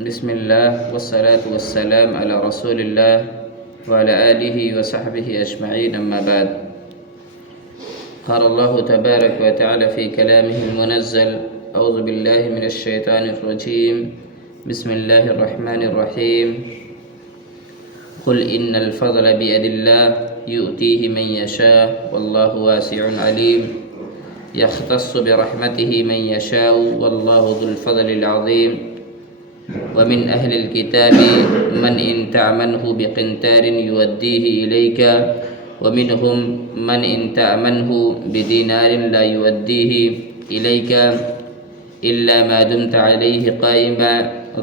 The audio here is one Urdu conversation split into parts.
بسم الله والصلاة والسلام على رسول الله وعلى آله وصحبه أجمعين، أما بعد. قال الله تبارك وتعالى في كلامه المنزل: أعوذ بالله من الشيطان الرجيم، بسم الله الرحمن الرحيم. قل إن الفضل بيد الله يؤتيه من يشاء والله واسع عليم، يختص برحمته من يشاء والله ذو الفضل العظيم. ومن أهل الكتاب من إن تعمنه بقنطار يوديه إليك ومنهم من إن تأمنه بدينار لا يوديه إليك إلا ما دمت عليه قائما،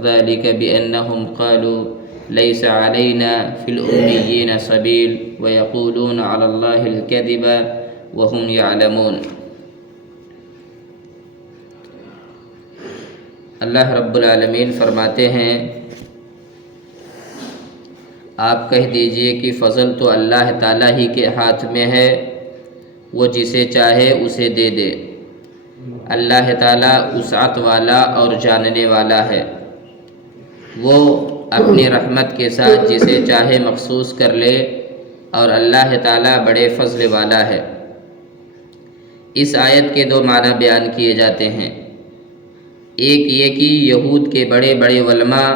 ذلك بأنهم قالوا ليس علينا في الأميين سبيل ويقولون على الله الكذب وهم يعلمون۔ اللہ رب العالمین فرماتے ہیں، آپ کہہ دیجئے کہ فضل تو اللہ تعالیٰ ہی کے ہاتھ میں ہے، وہ جسے چاہے اسے دے دے۔ اللہ تعالیٰ وسعت والا اور جاننے والا ہے، وہ اپنی رحمت کے ساتھ جسے چاہے مخصوص کر لے، اور اللہ تعالیٰ بڑے فضل والا ہے۔ اس آیت کے دو معنی بیان کیے جاتے ہیں۔ ایک یہ کہ یہود کے بڑے بڑے علماء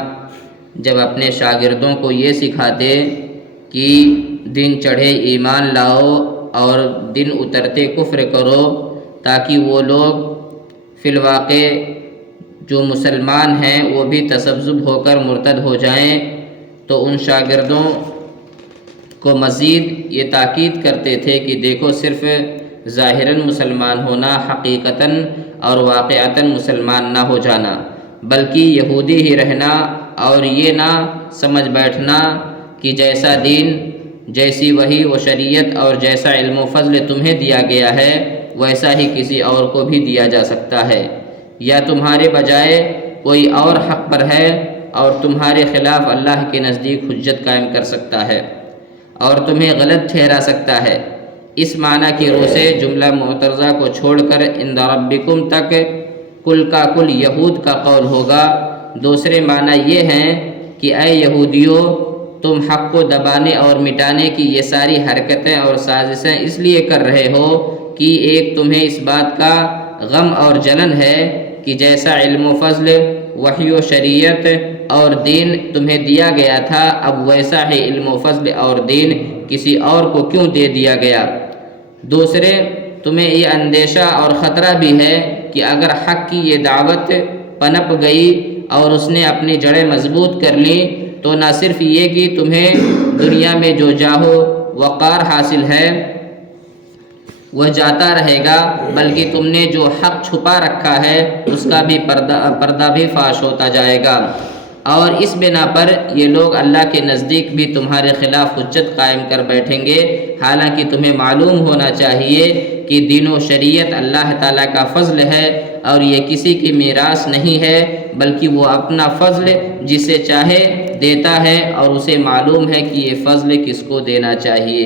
جب اپنے شاگردوں کو یہ سکھاتے کہ دن چڑھے ایمان لاؤ اور دن اترتے کفر کرو، تاکہ وہ لوگ فی الواقع جو مسلمان ہیں وہ بھی تذبذب ہو کر مرتد ہو جائیں، تو ان شاگردوں کو مزید یہ تاکید کرتے تھے کہ دیکھو، صرف ظاہراً مسلمان ہونا، حقیقتاً اور واقعتاً مسلمان نہ ہو جانا، بلکہ یہودی ہی رہنا، اور یہ نہ سمجھ بیٹھنا کہ جیسا دین، جیسی وحی و شریعت اور جیسا علم و فضل تمہیں دیا گیا ہے ویسا ہی کسی اور کو بھی دیا جا سکتا ہے، یا تمہارے بجائے کوئی اور حق پر ہے اور تمہارے خلاف اللہ کے نزدیک حجت قائم کر سکتا ہے اور تمہیں غلط ٹھہرا سکتا ہے۔ اس معنی کی روح سے جملہ معترضہ کو چھوڑ کر عند ربکم تک کل کا کل یہود کا قول ہوگا۔ دوسرے معنی یہ ہیں کہ اے یہودیوں، تم حق کو دبانے اور مٹانے کی یہ ساری حرکتیں اور سازشیں اس لیے کر رہے ہو کہ ایک تمہیں اس بات کا غم اور جلن ہے کہ جیسا علم و فضل، وحی و شریعت اور دین تمہیں دیا گیا تھا، اب ویسا ہی علم و فضل اور دین کسی اور کو کیوں دے دیا گیا۔ دوسرے، تمہیں یہ اندیشہ اور خطرہ بھی ہے کہ اگر حق کی یہ دعوت پنپ گئی اور اس نے اپنی جڑیں مضبوط کر لیں تو نہ صرف یہ کہ تمہیں دنیا میں جو جاہ و وقار حاصل ہے وہ جاتا رہے گا، بلکہ تم نے جو حق چھپا رکھا ہے اس کا بھی پردہ بھی فاش ہوتا جائے گا، اور اس بنا پر یہ لوگ اللہ کے نزدیک بھی تمہارے خلاف حجت قائم کر بیٹھیں گے، حالانکہ تمہیں معلوم ہونا چاہیے کہ دین و شریعت اللہ تعالیٰ کا فضل ہے اور یہ کسی کی میراث نہیں ہے، بلکہ وہ اپنا فضل جسے چاہے دیتا ہے، اور اسے معلوم ہے کہ یہ فضل کس کو دینا چاہیے۔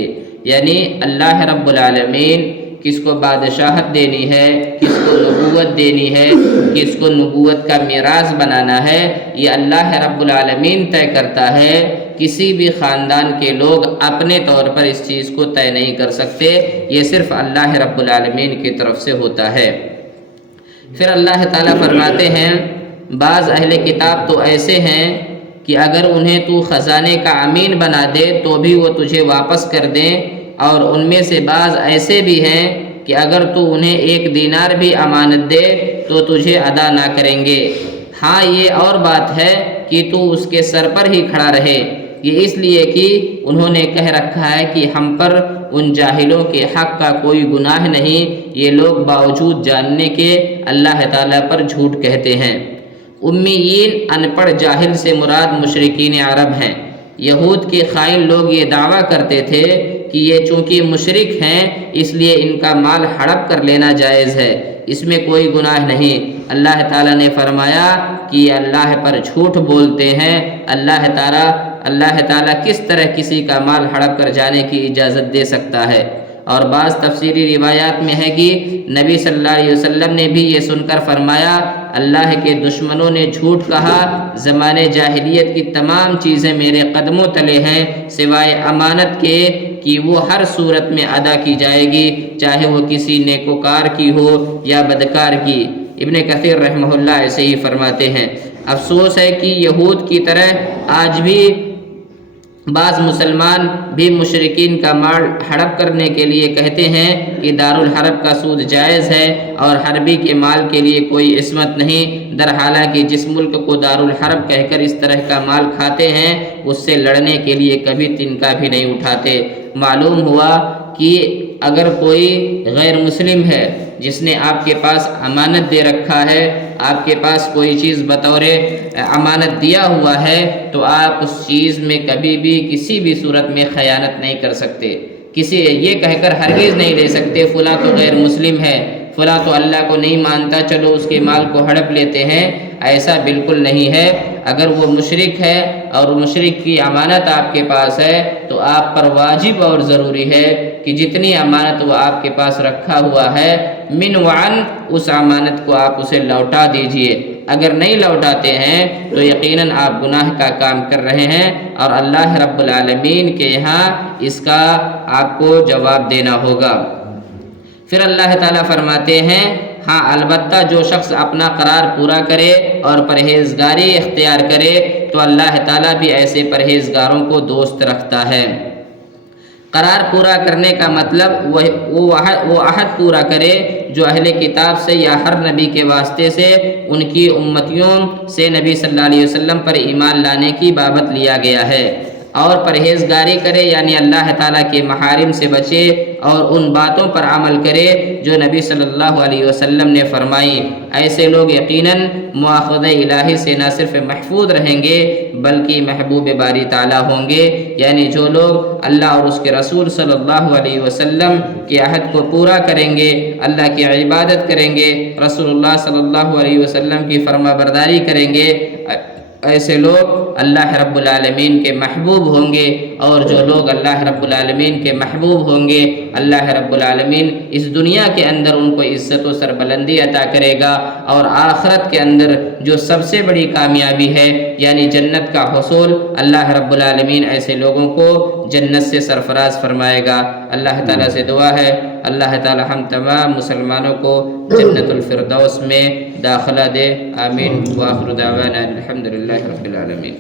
یعنی اللہ رب العالمین کس کو بادشاہت دینی ہے، کس کو نبوت دینی ہے، کس کو نبوت کا میراث بنانا ہے، یہ اللہ رب العالمین طے کرتا ہے۔ کسی بھی خاندان کے لوگ اپنے طور پر اس چیز کو طے نہیں کر سکتے، یہ صرف اللہ رب العالمین کی طرف سے ہوتا ہے۔ پھر اللہ تعالیٰ فرماتے ہیں، بعض اہل کتاب تو ایسے ہیں کہ اگر انہیں تو خزانے کا امین بنا دے تو بھی وہ تجھے واپس کر دیں، اور ان میں سے بعض ایسے بھی ہیں کہ اگر تو انہیں 1 دینار بھی امانت دے تو تجھے ادا نہ کریں گے۔ ہاں، یہ اور بات ہے کہ تو اس کے سر پر ہی کھڑا رہے، یہ اس لیے کہ انہوں نے کہہ رکھا ہے کہ ہم پر ان جاہلوں کے حق کا کوئی گناہ نہیں، یہ لوگ باوجود جاننے کے اللہ تعالیٰ پر جھوٹ کہتے ہیں۔ امیین، ان پڑھ جاہل سے مراد مشرکین عرب ہیں۔ یہود کے خائن لوگ یہ دعویٰ کرتے تھے کہ یہ چونکہ مشرک ہیں اس لیے ان کا مال ہڑپ کر لینا جائز ہے، اس میں کوئی گناہ نہیں۔ اللہ تعالیٰ نے فرمایا کہ یہ اللہ پر جھوٹ بولتے ہیں۔ اللہ تعالیٰ کس طرح کسی کا مال ہڑپ کر جانے کی اجازت دے سکتا ہے؟ اور بعض تفسیری روایات میں ہے کہ نبی صلی اللہ علیہ وسلم نے بھی یہ سن کر فرمایا، اللہ کے دشمنوں نے جھوٹ کہا، زمانے جاہلیت کی تمام چیزیں میرے قدموں تلے ہیں سوائے امانت کے کہ وہ ہر صورت میں ادا کی جائے گی، چاہے وہ کسی نیکوکار کی ہو یا بدکار کی۔ ابن کثیر رحمہ اللہ ایسے ہی فرماتے ہیں۔ افسوس ہے کہ یہود کی طرح آج بھی بعض مسلمان بھی مشرکین کا مال ہڑپ کرنے کے لیے کہتے ہیں کہ دارالحرب کا سود جائز ہے اور حربی کے مال کے لیے کوئی عصمت نہیں، در حالانکہ جس ملک کو دارالحرب کہہ کر اس طرح کا مال کھاتے ہیں اس سے لڑنے کے لیے کبھی تنکا بھی نہیں اٹھاتے۔ معلوم ہوا کہ اگر کوئی غیر مسلم ہے جس نے آپ کے پاس امانت دے رکھا ہے، آپ کے پاس کوئی چیز بطور امانت دیا ہوا ہے، تو آپ اس چیز میں کبھی بھی کسی بھی صورت میں خیانت نہیں کر سکتے۔ کسی یہ کہہ کر ہرگز نہیں لے سکتے فلاں تو غیر مسلم ہے، فلاں تو اللہ کو نہیں مانتا، چلو اس کے مال کو ہڑپ لیتے ہیں، ایسا بالکل نہیں ہے۔ اگر وہ مشرک ہے اور مشرک کی امانت آپ کے پاس ہے تو آپ پر واجب اور ضروری ہے کہ جتنی امانت وہ آپ کے پاس رکھا ہوا ہے من وعن اس امانت کو آپ اسے لوٹا دیجئے۔ اگر نہیں لوٹاتے ہیں تو یقیناً آپ گناہ کا کام کر رہے ہیں اور اللہ رب العالمین کے یہاں اس کا آپ کو جواب دینا ہوگا۔ پھر اللہ تعالیٰ فرماتے ہیں، ہاں البتہ جو شخص اپنا قرار پورا کرے اور پرہیزگاری اختیار کرے تو اللہ تعالیٰ بھی ایسے پرہیزگاروں کو دوست رکھتا ہے۔ قرار پورا کرنے کا مطلب وہ عہد پورا کرے جو اہل کتاب سے یا ہر نبی کے واسطے سے ان کی امتیوں سے نبی صلی اللہ علیہ وسلم پر ایمان لانے کی بابت لیا گیا ہے، اور پرہیزگاری کرے یعنی اللہ تعالیٰ کے محارم سے بچے اور ان باتوں پر عمل کرے جو نبی صلی اللہ علیہ وسلم نے فرمائی۔ ایسے لوگ یقیناً مواخذہ الہی سے نہ صرف محفوظ رہیں گے بلکہ محبوب باری تعالیٰ ہوں گے، یعنی جو لوگ اللہ اور اس کے رسول صلی اللہ علیہ وسلم کے عہد کو پورا کریں گے، اللہ کی عبادت کریں گے، رسول اللہ صلی اللہ علیہ وسلم کی فرما برداری کریں گے، ایسے لوگ اللہ رب العالمین کے محبوب ہوں گے۔ اور جو لوگ اللہ رب العالمین کے محبوب ہوں گے، اللہ رب العالمین اس دنیا کے اندر ان کو عزت و سربلندی عطا کرے گا، اور آخرت کے اندر جو سب سے بڑی کامیابی ہے یعنی جنت کا حصول، اللہ رب العالمین ایسے لوگوں کو جنت سے سرفراز فرمائے گا۔ اللہ تعالیٰ سے دعا ہے اللہ تعالیٰ ہم تمام مسلمانوں کو جنت الفردوس میں داخلہ دے، آمین۔ وآخر دعوانا الحمدللہ رب العالمین۔